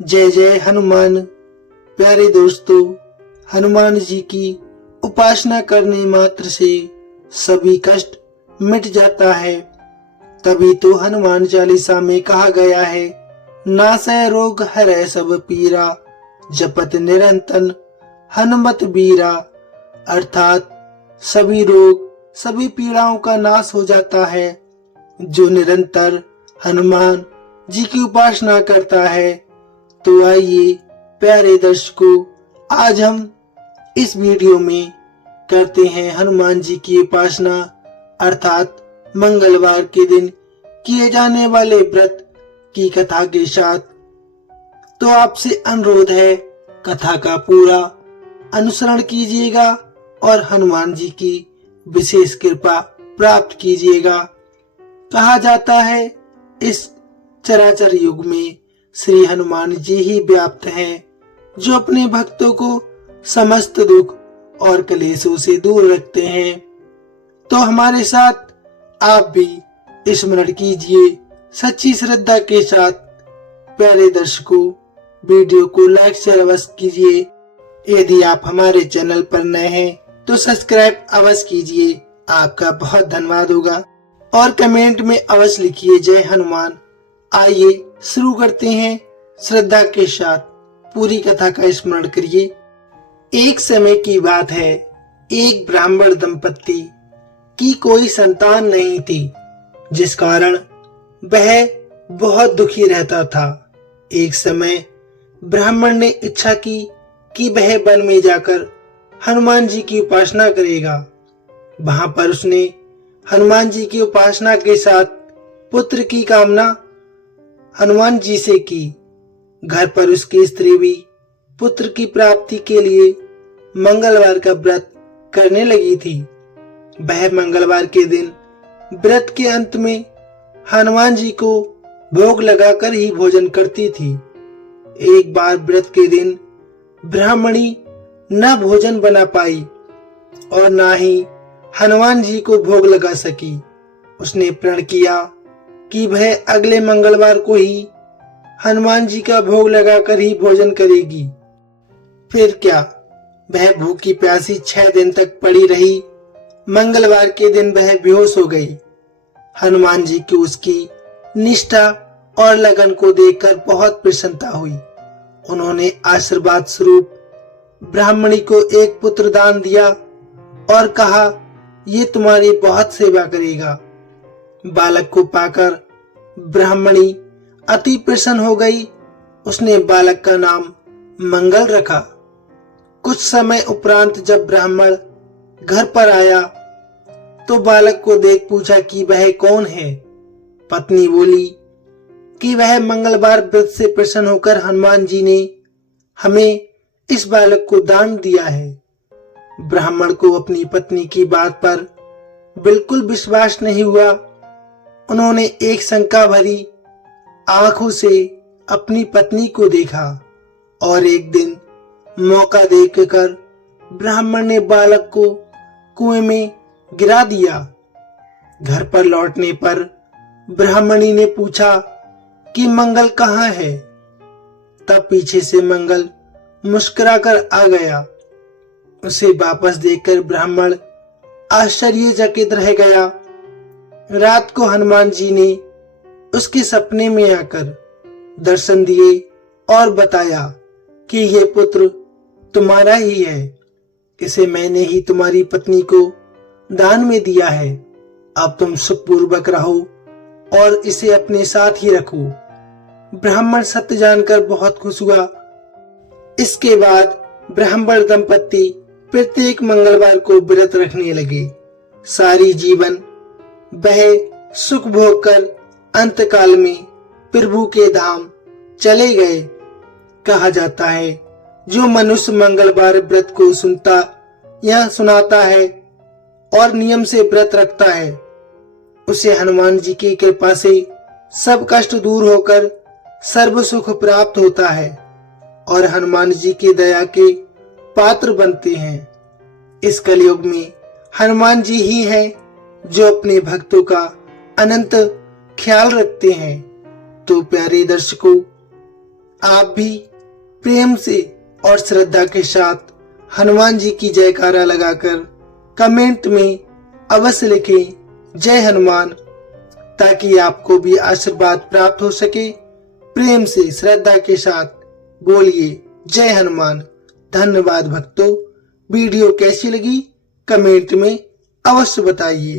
जय जय हनुमान। प्यारे दोस्तों, हनुमान जी की उपासना करने मात्र से सभी कष्ट मिट जाता है। तभी तो हनुमान चालीसा में कहा गया है, नासै रोग हरै सब पीरा, जपत निरंतर हनुमत बीरा। अर्थात सभी रोग सभी पीड़ाओं का नाश हो जाता है जो निरंतर हनुमान जी की उपासना करता है। तो आइए प्यारे दर्शकों, आज हम इस वीडियो में करते हैं हनुमान जी की उपासना, अर्थात मंगलवार के दिन किए जाने वाले व्रत की कथा के साथ। तो आपसे अनुरोध है, कथा का पूरा अनुसरण कीजिएगा और हनुमान जी की विशेष कृपा प्राप्त कीजिएगा। कहा जाता है, इस चराचर युग में श्री हनुमान जी ही व्याप्त हैं, जो अपने भक्तों को समस्त दुख और क्लेशों से दूर रखते हैं। तो हमारे साथ आप भी स्मरण कीजिए सच्ची श्रद्धा के साथ। प्यारे दर्शकों, वीडियो को लाइक शेयर अवश्य कीजिए। यदि आप हमारे चैनल पर नए हैं तो सब्सक्राइब अवश्य कीजिए, आपका बहुत धन्यवाद होगा। और कमेंट में अवश्य लिखिए जय हनुमान। आइए शुरू करते हैं श्रद्धा के साथ। पूरी कथा का स्मरण करिए। एक समय की बात है, एक ब्राह्मण दंपत्ति की कोई संतान नहीं थी, जिस कारण वह बहुत दुखी रहता था। एक समय ब्राह्मण ने इच्छा की कि वह वन में जाकर हनुमान जी की उपासना करेगा। वहां पर उसने हनुमान जी की उपासना के साथ पुत्र की कामना हनुमान जी से की। घर पर उसकी स्त्री भी पुत्र की प्राप्ति के लिए मंगलवार का व्रत करने लगी थी। वह मंगलवार के दिन व्रत के अंत में हनुमान जी को भोग लगाकर ही भोजन करती थी। एक बार व्रत के दिन ब्राह्मणी न भोजन बना पाई और ना ही हनुमान जी को भोग लगा सकी। उसने प्रण किया कि वह अगले मंगलवार को ही हनुमान जी का भोग लगाकर ही भोजन करेगी। फिर क्या, वह भूखी प्यासी 6 दिन तक पड़ी रही। मंगलवार के दिन वह बेहोश हो गई। हनुमान जी की उसकी निष्ठा और लगन को देखकर बहुत प्रसन्नता हुई। उन्होंने आशीर्वाद स्वरूप ब्राह्मणी को एक पुत्र दान दिया और कहा, ये तुम्हारी बहुत सेवा करेगा। बालक को पाकर ब्राह्मणी अति प्रसन्न हो गई। उसने बालक का नाम मंगल रखा। कुछ समय उपरांत जब ब्राह्मण घर पर आया तो बालक को देख पूछा कि वह कौन है। पत्नी बोली कि वह मंगलवार व्रत से प्रसन्न होकर हनुमान जी ने हमें इस बालक को दान दिया है। ब्राह्मण को अपनी पत्नी की बात पर बिल्कुल विश्वास नहीं हुआ। उन्होंने एक शंका भरी आंखों से अपनी पत्नी को देखा और एक दिन मौका देखकर ब्राह्मण ने बालक को कुएं में गिरा दिया। घर पर लौटने पर ब्राह्मणी ने पूछा कि मंगल कहाँ है। तब पीछे से मंगल मुस्कुराकर आ गया। उसे वापस देखकर ब्राह्मण आश्चर्यचकित रह गया। रात को हनुमान जी ने उसके सपने में आकर दर्शन दिए और बताया कि यह पुत्र तुम्हारा ही है। इसे मैंने ही तुम्हारी पत्नी को दान में दिया है। अब तुम सुखपूर्वक रहो और इसे अपने साथ ही रखो। ब्राह्मण सत्य जानकर बहुत खुश हुआ। इसके बाद ब्राह्मण दंपत्ति प्रत्येक मंगलवार को व्रत रखने लगे। सारी जीवन वह सुख भोग कर अंतकाल में प्रभु के धाम चले गए। कहा जाता है, जो मनुष्य मंगलवार व्रत को सुनता या सुनाता है और नियम से व्रत रखता है, उसे हनुमान जी की कृपा से सब कष्ट दूर होकर सर्व सुख प्राप्त होता है और हनुमान जी की दया के पात्र बनते हैं। इस कलयुग में हनुमान जी ही हैं जो अपने भक्तों का अनंत ख्याल रखते हैं। तो प्यारे दर्शकों, आप भी प्रेम से और श्रद्धा के साथ हनुमान जी की जयकारा लगाकर कमेंट में अवश्य लिखें जय हनुमान, ताकि आपको भी आशीर्वाद प्राप्त हो सके। प्रेम से श्रद्धा के साथ बोलिए जय हनुमान। धन्यवाद भक्तों। वीडियो कैसी लगी कमेंट में अवश्य बताइए।